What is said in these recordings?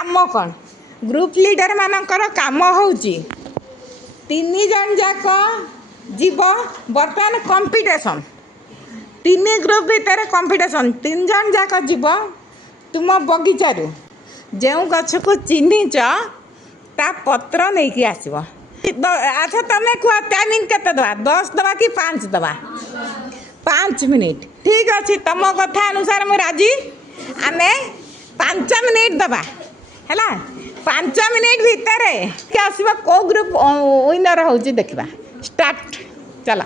काम कौन group leader मानकर काम होची 3 जन जाक जीव बर्तमान कंपटीशन 3 ग्रुप भितर कंपटीशन 3 जन जाक जीव तुम बगीचारू जो गछ को चिन्हिच ता पत्र नहीं कि आसब। अच्छा तुम्हें कह टाइमिंग केते दवा 10 दवा कि 5 दवा 5 मिनिट ठीक अच्छे तुम कथा अनुसार मु राजी आमे 5 मिनिट दवा है 5 मिनिट भितर आसब कौ ग्रुप विनर हो देखा स्टार्ट चला।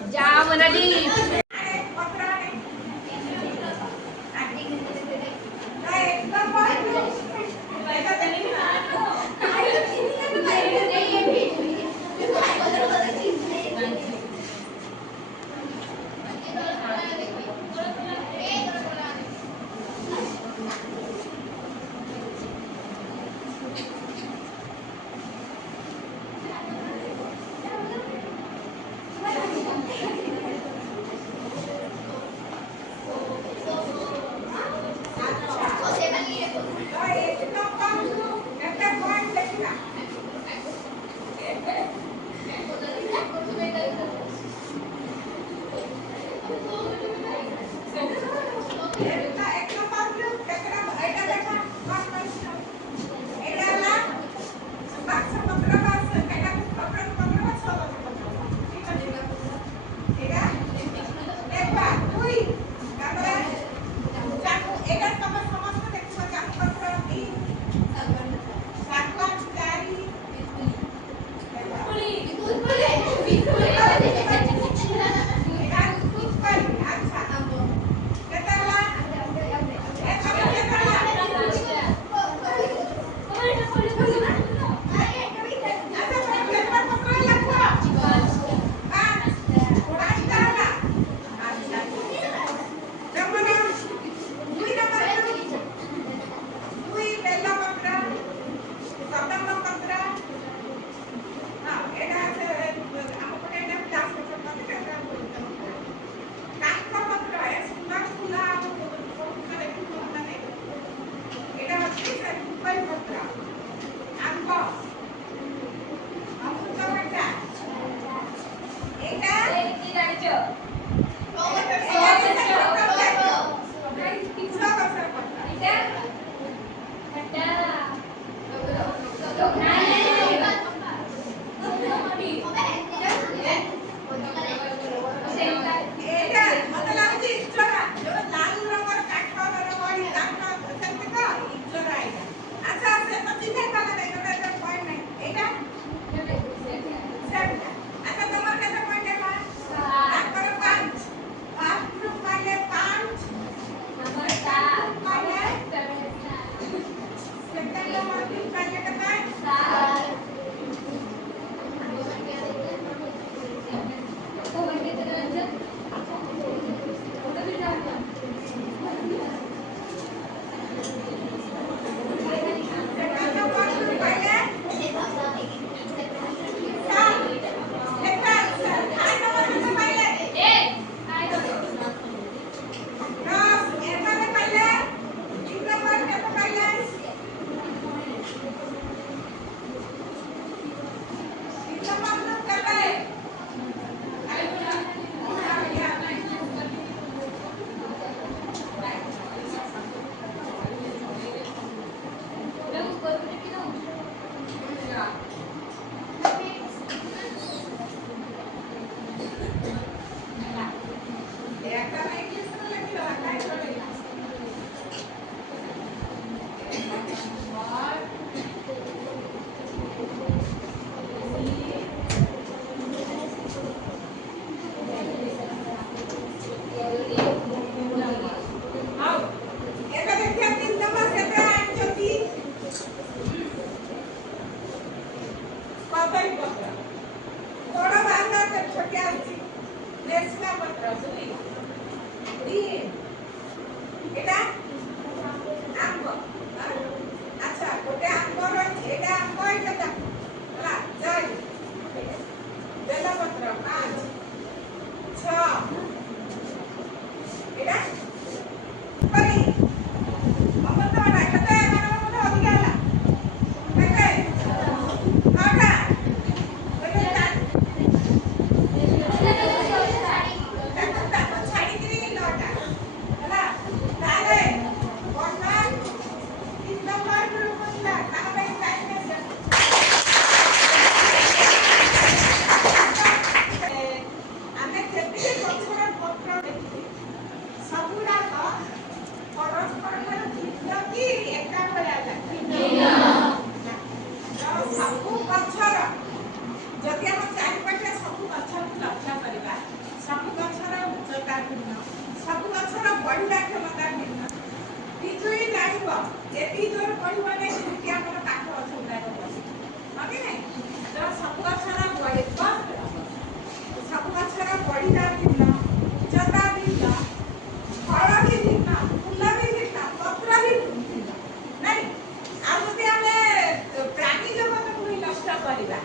କରିବା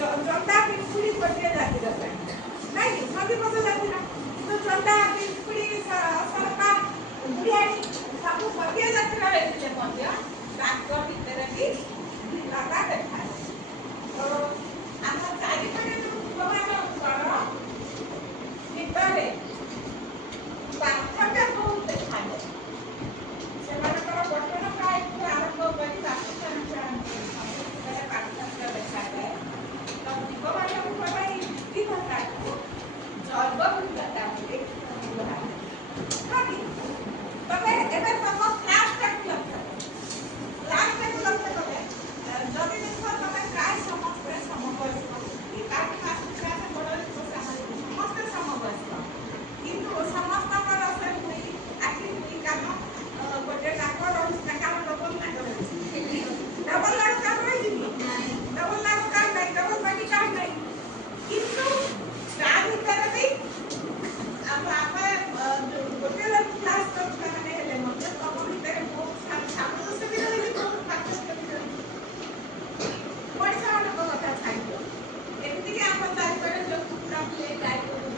ଜନ୍ଦା ପିମ୍ପୁଡ଼ି ଗୋଟିଏ ଜାତିର ପ୍ରାଣୀ ନାଇଁ ନଦୀପଥ ଜାତିର କିନ୍ତୁ ଜନ୍ଦା ପିମ୍ପୁଡ଼ି ସରପା ବୁଢ଼ିଆଣୀ ସବୁ ଗୋଟିଏ ଜାତିର ହେଇଥିଲେ ମଧ୍ୟ ତାଙ୍କ ଭିତରେ ବି ଭିନ୍ନତା ଦେଖାଯାଏ। ତ ଆମ ଚାରିପଟେ ଯେଉଁ ଜୀବମାନଙ୍କର ଭିତରେ ପାର୍ଥକ୍ୟ ବହୁତ ଦେଖାଯାଏ। ସେମାନଙ୍କର ଗଠନ କାୟଠୁ ଆରମ୍ଭ କରି ବାସସ୍ଥାନ ଭିତରେ ପାର୍ଥକ୍ୟ ଦେଖାଯାଏ। ତ ଜୀବମାନଙ୍କର ଏହି ବିବିଧତାକୁ ଜୈବ ବିବିଧତା ବୋଲି କୁହାଯାଏ। ତବେ ଏବେ ତମ କ୍ଲାସଟାକୁ ଲକ୍ଷ୍ୟ କଲେ ଯଦି ଦେଖ ତମେ ପ୍ରାୟ ସମସ୍ତେ ସମବୟସ୍କ ସମସ୍ତେ ସମବୟସ୍କ କିନ୍ତୁ ସମସ୍ତଙ୍କର ସେ ଦୁଇ ଆଖି ଦୁଇ କାନ ଗୋଟେ ନାକ ରହୁଛି କାହାର ଡବଲ ନାକ ରହିଛି ଡବଲ ନାକ କାହାର ରହିଛି ଡବଲ ନାକ କାହାର ନାହିଁ ଡବଲ ପାଟି କାହାର ନାହିଁ କିନ୍ତୁ ତା ଭିତରେ ବି ଆମେ ଗୋଟେ କ୍ଲାସ୍ କରୁଥିବା ମାନେ ହେଲେ ମଧ୍ୟ ତମ ଭିତରେ ବହୁତ ସାମଞ୍ଜସ୍ୟ ବି ରହିଛି ବହୁତ ପାର୍ଥକ୍ୟ ବି ରହିଛି ମଣିଷ ମାନଙ୍କ କଥା ଛାଡ଼ିବ ଏମିତିକି ଆମ ଚାରିପଟେ ଯେଉଁ କୁକୁଡ଼ା ଫୁଲେ ଗାଈ ଗୋରୁ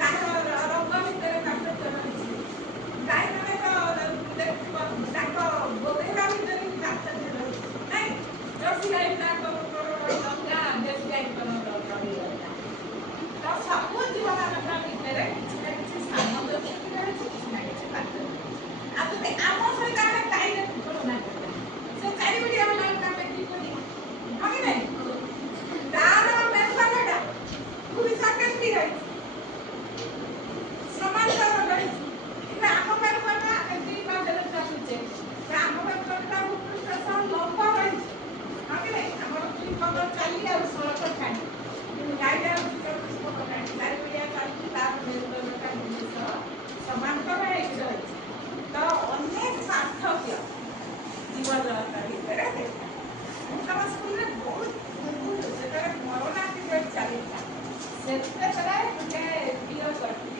ତାଙ୍କର ରଙ୍ଗ ଭିତରେ ପାର୍ଥକ୍ୟ ରହିଛି ଗାଈମାନେ ତ ଦେଖୁଥିବ ତାଙ୍କ ବୋବେଇବା ଭିତରେ ବି ପାର୍ଥକ୍ୟ ରହିଛି ନାଇଁ ଜର୍ସି ଗାଈ ତାଙ୍କ ଲଙ୍ଗା ଦେଶୀ ଗାଈଙ୍କର ରହିଗଲା ତ ସବୁ ଜୀବମାନଙ୍କ ଭିତରେ କିଛି ନା କିଛି ସାମଞ୍ଜସ୍ୟ ବି ରହିଛି କିଛି ନା କିଛି ପାର୍ଥକ୍ୟ ରହିଛି। ଆଉ ଯଦି ଆମ ସହିତ ଆମେ ଗାଈରେ ତୁଳନା କରିବା ସେ ଚାରିପଟେ ଆମେ ଆମେ କି କରିବା ହଁ କି ନାହିଁ ତାର ମେରୁଦଣ୍ଡଟା ପୁରୁଷ କେମିତି ରହିଛି ସମାନ୍ତର ରହିଛି କିନ୍ତୁ ଆମ ମେରୁଦଣ୍ଡ ଆମେ ଦୁଇ ପାଦରେ ଚାଲୁଛେ ଆମ ମେରୁଦଣ୍ଡଟା ଭୂପୃଷ୍ଠ ଲମ୍ବ ରହିଛି ହଁ କି ନାହିଁ ଆମର ଦୁଇ ପଦ ଚାଲି ଆଉ ସଳଖ ଟାଣି କିନ୍ତୁ ଗାଈଟା ହେଉଛି 24 ପଦ ଟାଣି ଚାରିପଟିଆ ଚାଲିଛି ତାର ମେରୁଦଣ୍ଡଟା ଭୂପୃଷ୍ଠ ସମାନ୍ତର ହେଇକି ରହିଛି ତ ଅନେକ ପାର୍ଥକ୍ୟ ଜୀବଜଗତ ଭିତରେ ଦେଖାଯାଏ। ମୁଁ ତମ ସ୍କୁଲରେ ବହୁତ ପୂର୍ବରୁ ଯେତେବେଳେ କରୋନା ପିରିୟଡ଼ ଚାଲିଥିଲା ସେତେବେଳେ ଗୋଟେ ଭିଡ଼ିଓ କରିଥିଲି